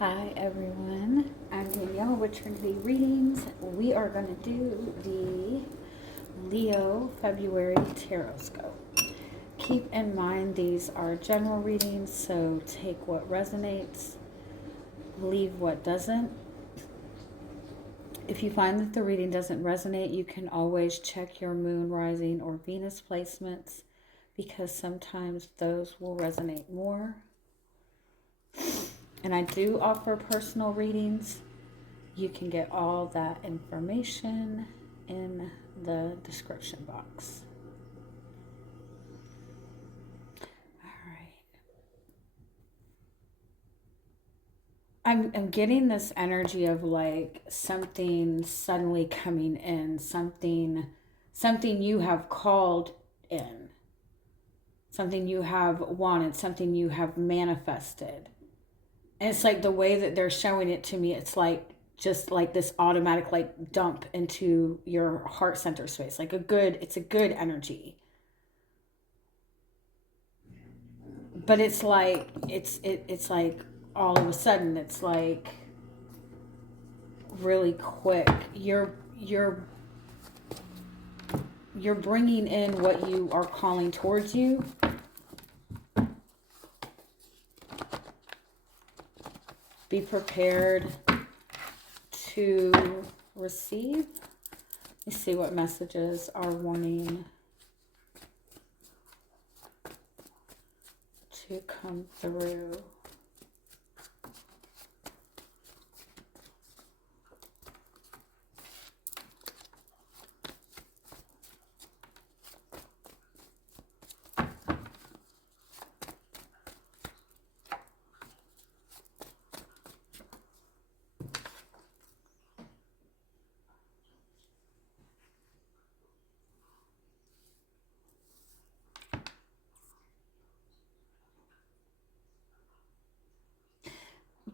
Hi everyone, I'm Danielle with Trinity Readings. We are going to do the Leo February Tarot Scope. Keep in mind these are general readings, so take what resonates, leave what doesn't. If you find that the reading doesn't resonate, you can always check your moon, rising, or Venus placements because sometimes those will resonate more. And I do offer personal readings. You can get all that information in the description box. All right. I'm getting this energy of like something suddenly coming in, something you have called in, something you have wanted, something you have manifested. And it's like the way that they're showing it to me, it's like just like this automatic like dump into your heart center space. Like it's a good energy. But it's like it's like all of a sudden it's like really quick. You're bringing in what you are calling towards you. Be prepared to receive. Let me see what messages are wanting to come through.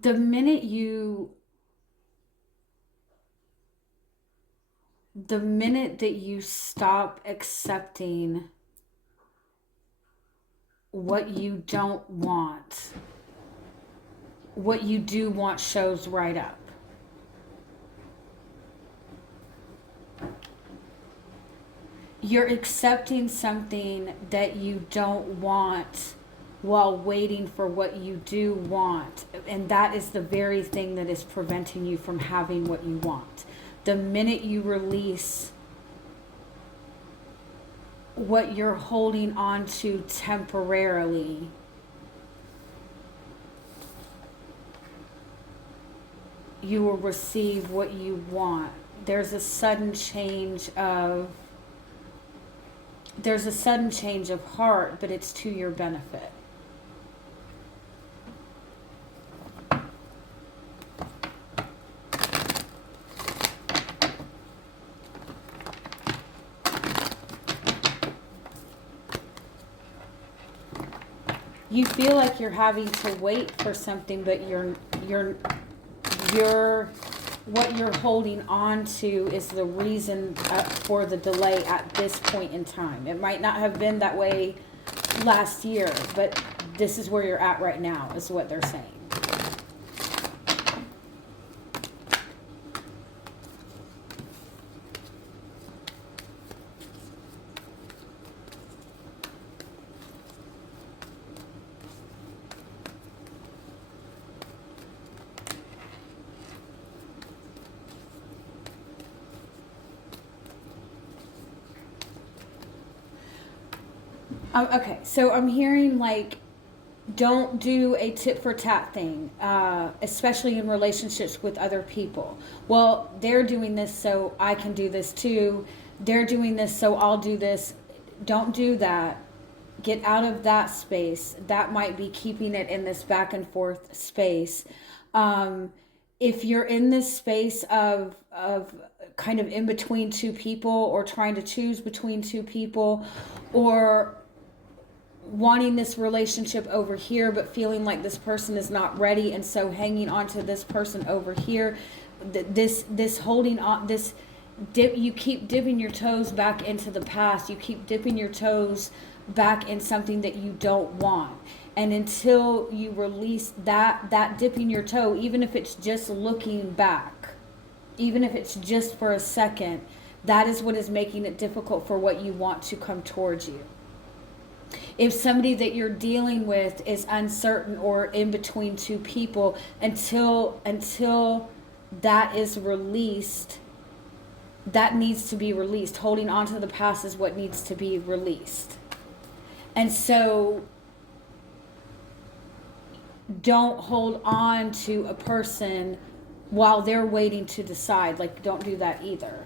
The minute that you stop accepting what you don't want, what you do want shows right up. You're accepting something that you don't want while waiting for what you do want. And that is the very thing that is preventing you from having what you want. The minute you release what you're holding on to temporarily, you will receive what you want. There's a sudden change of heart, but it's to your benefit. You feel like you're having to wait for something, but what you're holding on to is the reason for the delay at this point in time. It might not have been that way last year, but this is where you're at right now, is what they're saying. Okay, so I'm hearing like, don't do a tit for tat thing, especially in relationships with other people. Well, they're doing this, so I can do this too. They're doing this, so I'll do this. Don't do that. Get out of that space. That might be keeping it in this back and forth space. If you're in this space of kind of in between two people, or trying to choose between two people, or wanting this relationship over here but feeling like this person is not ready, and so hanging on to this person over here, this holding on, this dip, you keep dipping your toes back into the past, you keep dipping your toes back in something that you don't want. And until you release that dipping your toe, even if it's just looking back, even if it's just for a second, that is what is making it difficult for what you want to come towards you. If somebody that you're dealing with is uncertain or in between two people, until that is released, that needs to be released. Holding on to the past is what needs to be released. And so don't hold on to a person while they're waiting to decide. Like, don't do that either.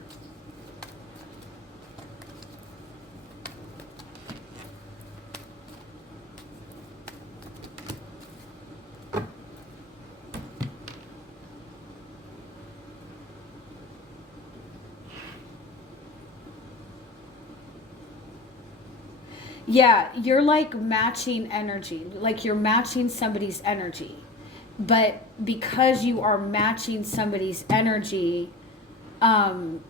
Yeah, you're like matching energy, like you're matching somebody's energy. But because you are matching somebody's energy, um,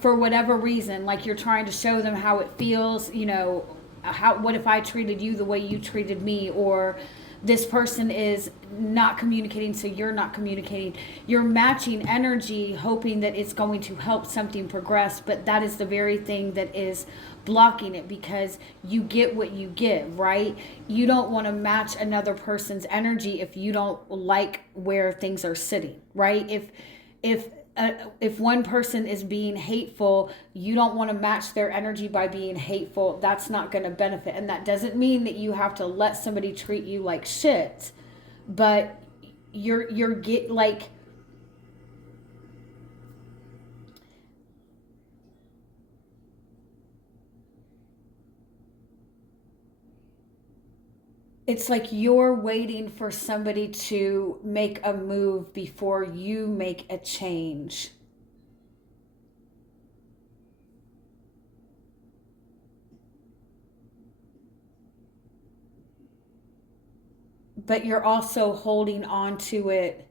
for whatever reason, like you're trying to show them how it feels, what if I treated you the way you treated me, or this person is not communicating, so you're not communicating. You're matching energy, hoping that it's going to help something progress, but that is the very thing that is blocking it, because you get what you give, right? You don't want to match another person's energy if you don't like where things are sitting, right? If one person is being hateful, you don't want to match their energy by being hateful. That's not going to benefit. And that doesn't mean that you have to let somebody treat you like shit, but you're get like, it's like you're waiting for somebody to make a move before you make a change. But you're also holding on to it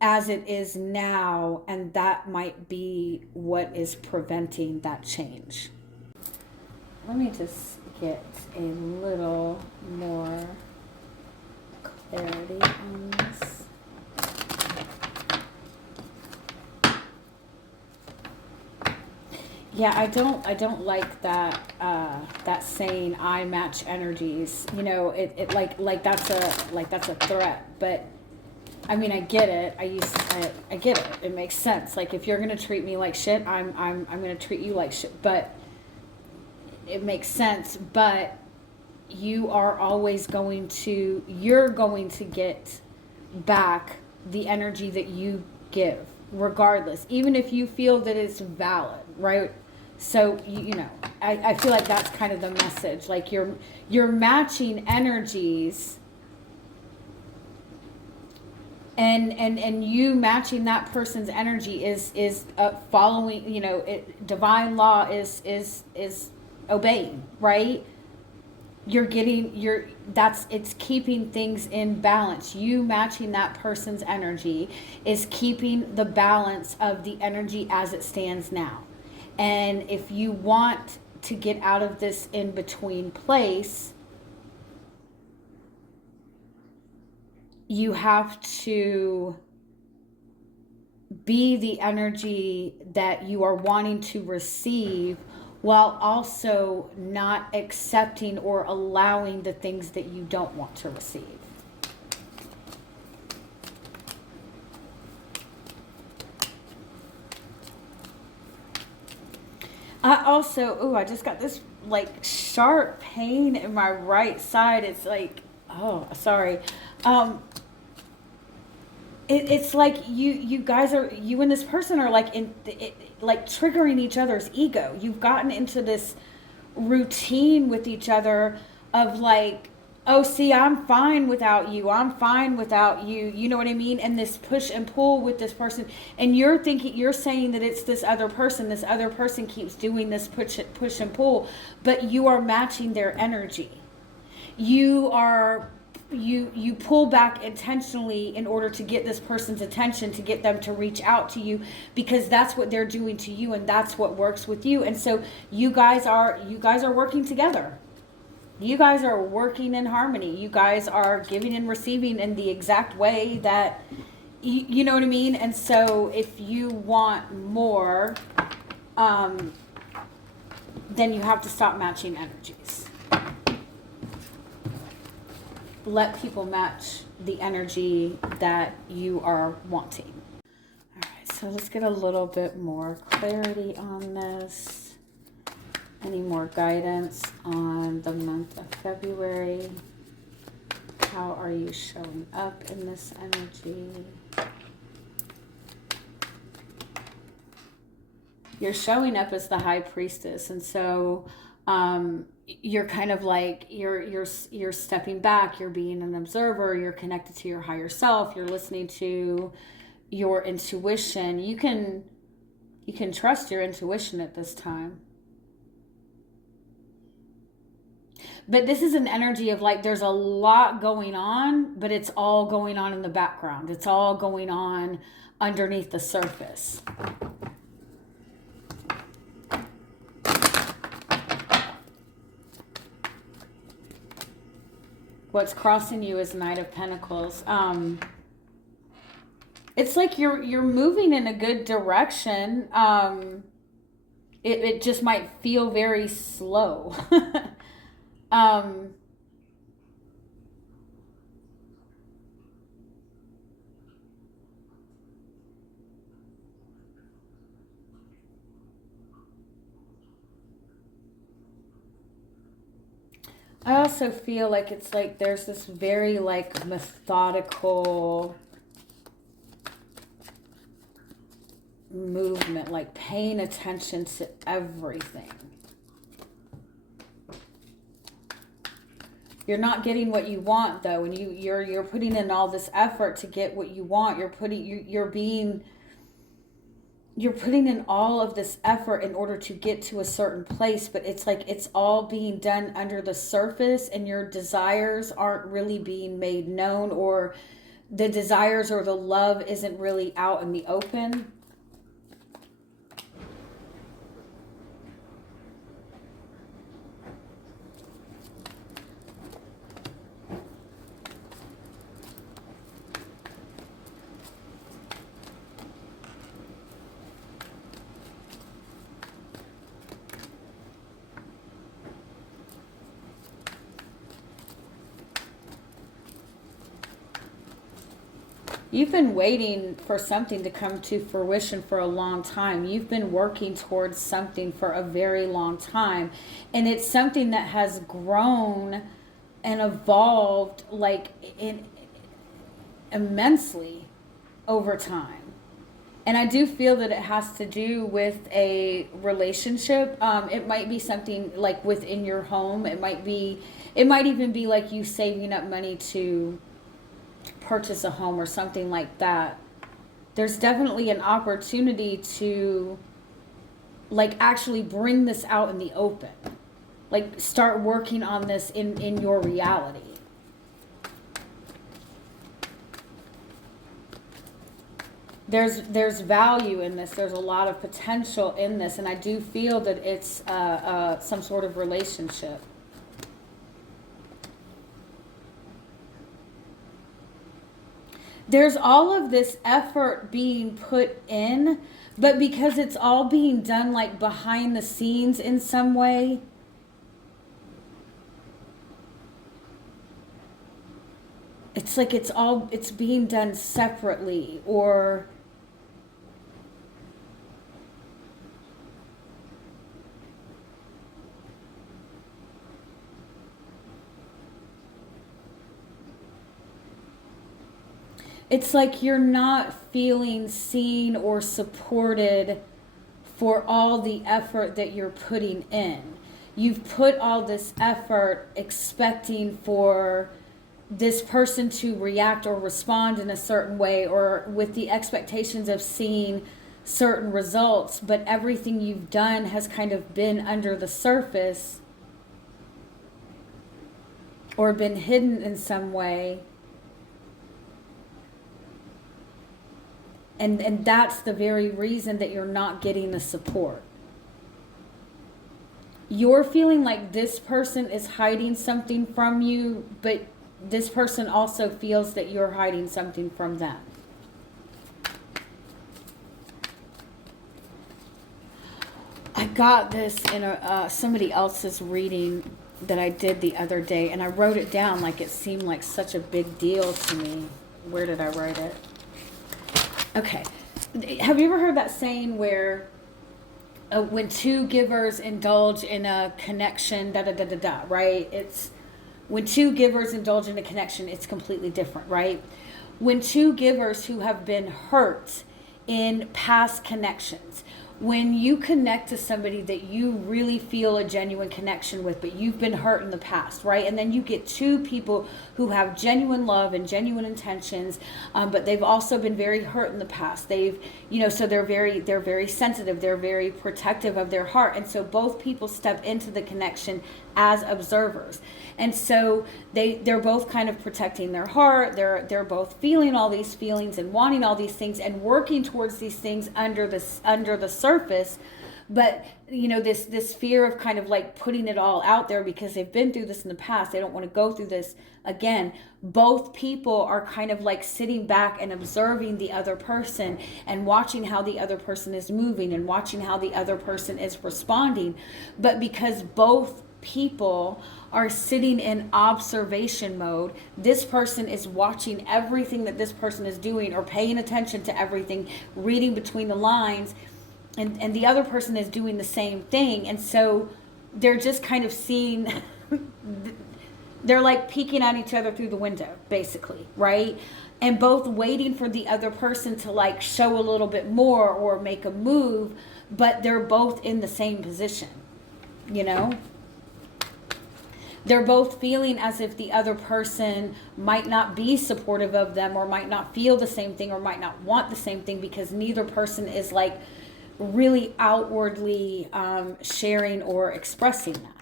as it is now, and that might be what is preventing that change. Let me just get a little more clarity on this. Yeah, I don't like that that saying I match energies. It like that's a threat. But I mean, I get it. I get it. It makes sense. Like, if you're gonna treat me like shit, I'm gonna treat you like shit. But it makes sense. But you're going to get back the energy that you give, regardless, even if you feel that it's valid, right? So I feel like that's kind of the message. Like, you're matching energies, and you matching that person's energy is following, divine law is obeying, right? It's keeping things in balance. You matching that person's energy is keeping the balance of the energy as it stands now. And if you want to get out of this in between place, you have to be the energy that you are wanting to receive, while also not accepting or allowing the things that you don't want to receive. I just got this like sharp pain in my right side. It's like, oh, sorry. It's like you guys you and this person are like like triggering each other's ego. You've gotten into this routine with each other of like, oh, see, I'm fine without you. I'm fine without you. You know what I mean? And this push and pull with this person. And you're saying that it's this other person. This other person keeps doing this push and pull, but you are matching their energy. You pull back intentionally in order to get this person's attention, to get them to reach out to you, because that's what they're doing to you, and that's what works with you. And so you guys are working together. You guys are working in harmony. You guys are giving and receiving in the exact way that, you know what I mean? And so if you want more, then you have to stop matching energies. Let people match the energy that you are wanting. All right, so let's get a little bit more clarity on this. Any more guidance on the month of February? How are you showing up in this energy? You're showing up as the high priestess, and so you're kind of like you're stepping back. You're being an observer. You're connected to your higher self. You're listening to your intuition. You can trust your intuition at this time. But this is an energy of like there's a lot going on, but it's all going on in the background. It's all going on underneath the surface. What's crossing you is Knight of Pentacles. It's like you're moving in a good direction. It just might feel very slow. I also feel like it's like there's this very like methodical movement, like paying attention to everything. You're not getting what you want though, and you're putting in all this effort to get what you want. You're putting in all of this effort in order to get to a certain place, but it's like it's all being done under the surface, and your desires aren't really being made known, or the desires or the love isn't really out in the open. You've been waiting for something to come to fruition for a long time. You've been working towards something for a very long time. And it's something that has grown and evolved like immensely over time. And I do feel that it has to do with a relationship. It might be something like within your home. It might even be like you saving up money to purchase a home or something like that. There's definitely an opportunity to like actually bring this out in the open, like start working on this in your reality. There's value in this. There's a lot of potential in this, and I do feel that it's some sort of relationship. There's all of this effort being put in, but because it's all being done like behind the scenes in some way, it's like it's being done separately, or it's like you're not feeling seen or supported for all the effort that you're putting in. You've put all this effort expecting for this person to react or respond in a certain way, or with the expectations of seeing certain results, but everything you've done has kind of been under the surface or been hidden in some way. And that's the very reason that you're not getting the support. you're feeling like this person is hiding something from you, but this person also feels that you're hiding something from them. I got this in somebody else's reading that I did the other day, and I wrote it down like it seemed like such a big deal to me. Where did I write it? Okay. Have you ever heard that saying where when two givers indulge in a connection, right? It's when two givers indulge in a connection, it's completely different, right? When two givers who have been hurt in past connections, when you connect to somebody that you really feel a genuine connection with, but you've been hurt in the past, right? And then you get two people who have genuine love and genuine intentions, but they've also been very hurt in the past. They've, so they're very sensitive. They're very protective of their heart. And so both people step into the connection as observers. And so they're both kind of protecting their heart. They're both feeling all these feelings and wanting all these things and working towards these things under the surface. But this fear of kind of like putting it all out there because they've been through this in the past. They don't want to go through this again. Both people are kind of like sitting back and observing the other person and watching how the other person is moving and watching how the other person is responding. But because both people are sitting in observation mode, this person is watching everything that this person is doing or paying attention to everything, reading between the lines, and the other person is doing the same thing. And so they're just kind of seeing they're like peeking at each other through the window, basically, right? And both waiting for the other person to like show a little bit more or make a move, but they're both in the same position, They're both feeling as if the other person might not be supportive of them or might not feel the same thing or might not want the same thing because neither person is like really outwardly sharing or expressing that.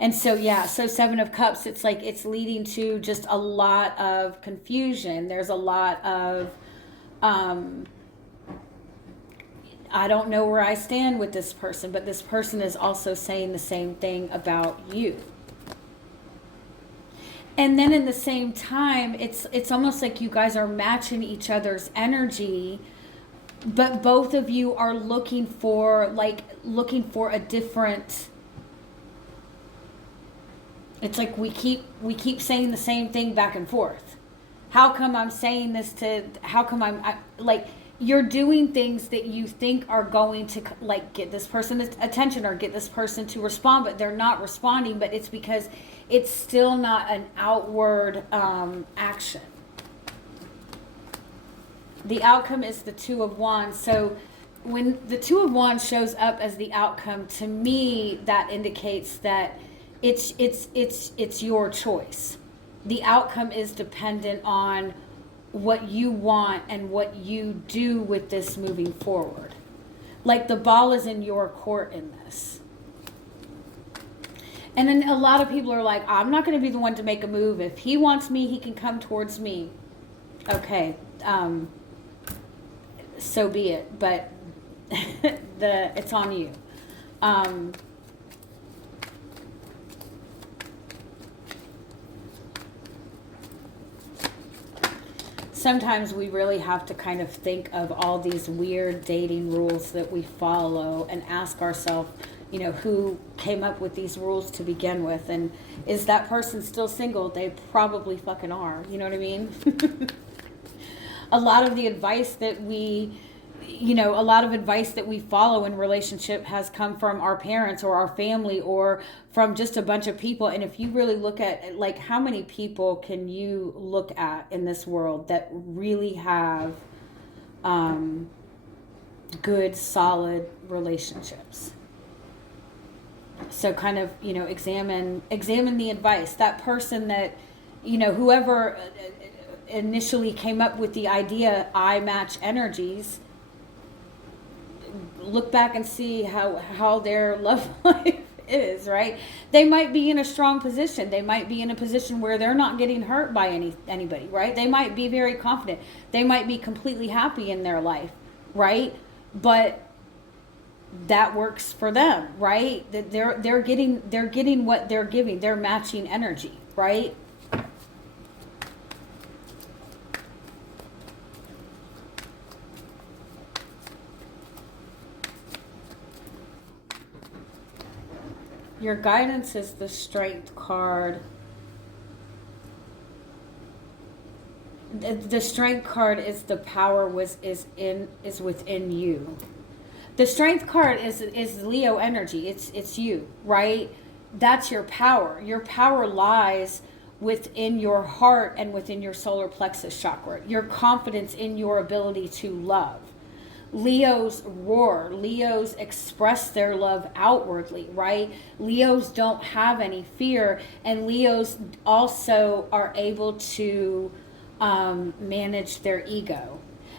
And so, so Seven of Cups, it's like it's leading to just a lot of confusion. There's a lot of, I don't know where I stand with this person, but this person is also saying the same thing about you. And then in the same time, it's almost like you guys are matching each other's energy, but both of you are looking for a different. It's like we keep saying the same thing back and forth. How come I'm saying this how come you're doing things that you think are going to like get this person's attention or get this person to respond, but they're not responding, but it's because it's still not an outward action. The outcome is the Two of Wands. So when the Two of Wands shows up as the outcome, to me, that indicates that it's your choice. The outcome is dependent on what you want and what you do with this moving forward. Like the ball is in your court in this. And then a lot of people are like, I'm not going to be the one to make a move. If he wants me, he can come towards me. Okay, so be it. But it's on you. Sometimes we really have to kind of think of all these weird dating rules that we follow and ask ourselves, who came up with these rules to begin with, and is that person still single? They probably fucking are. You know what I mean? A lot of the advice that we follow in relationship has come from our parents or our family or from just a bunch of people. And if you really look at like how many people can you look at in this world that really have good, solid relationships? So kind of, examine the advice. That person that, whoever initially came up with the idea, I match energies, look back and see how their love life is, right? They might be in a strong position. They might be in a position where they're not getting hurt by anybody, right? They might be very confident. They might be completely happy in their life, right? But that works for them, right? That they're getting what they're giving. They're matching energy, right? Your guidance is the Strength card. The Strength card is the power is within you. The Strength card is Leo energy. It's you, right? That's your power. Your power lies within your heart and within your solar plexus chakra. Your confidence in your ability to love. Leos roar. Leos express their love outwardly, right? Leos don't have any fear, and Leos also are able to manage their ego.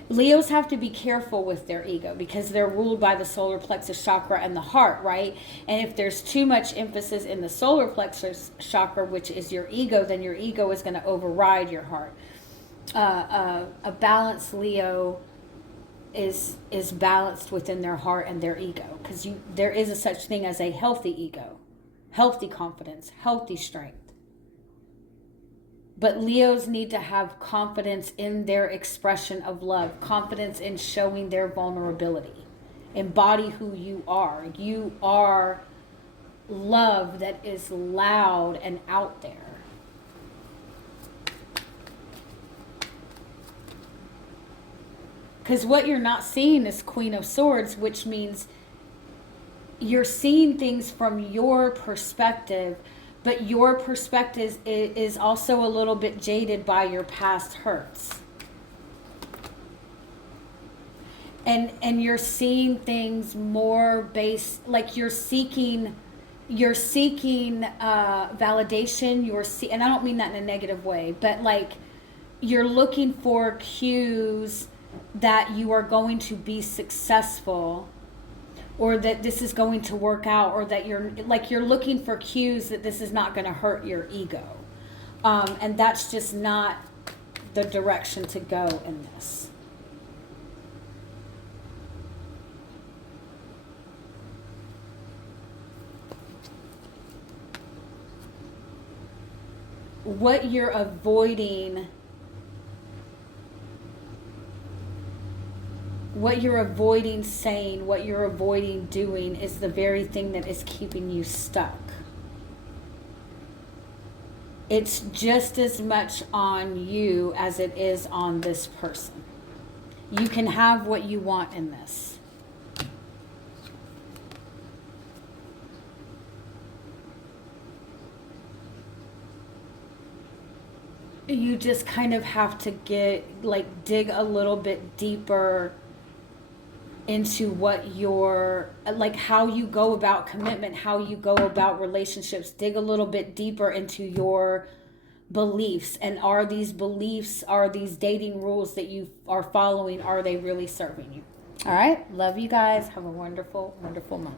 Leos have to be careful with their ego because they're ruled by the solar plexus chakra and the heart, right? And if there's too much emphasis in the solar plexus chakra, which is your ego, then your ego is going to override your heart. A balanced Leo is balanced within their heart and their ego, because there is a such thing as a healthy ego, healthy confidence, healthy strength. But Leos need to have confidence in their expression of love, confidence in showing their vulnerability. Embody who you are. You are love that is loud and out there. Because what you're not seeing is Queen of Swords, which means you're seeing things from your perspective, but your perspective is also a little bit jaded by your past hurts. And you're seeing things more based, like you're seeking validation. And I don't mean that in a negative way, but like you're looking for cues that you are going to be successful, or that this is going to work out, or that you're looking for cues that this is not going to hurt your ego. And that's just not the direction to go in this. What you're avoiding saying, what you're avoiding doing is the very thing that is keeping you stuck. It's just as much on you as it is on this person. You can have what you want in this. You just kind of have to dig a little bit deeper into what your, like how you go about commitment, how you go about relationships. Dig a little bit deeper into your beliefs, and are these beliefs, are these dating rules that you are following, are they really serving you? All right, love you guys. Have a wonderful, wonderful month.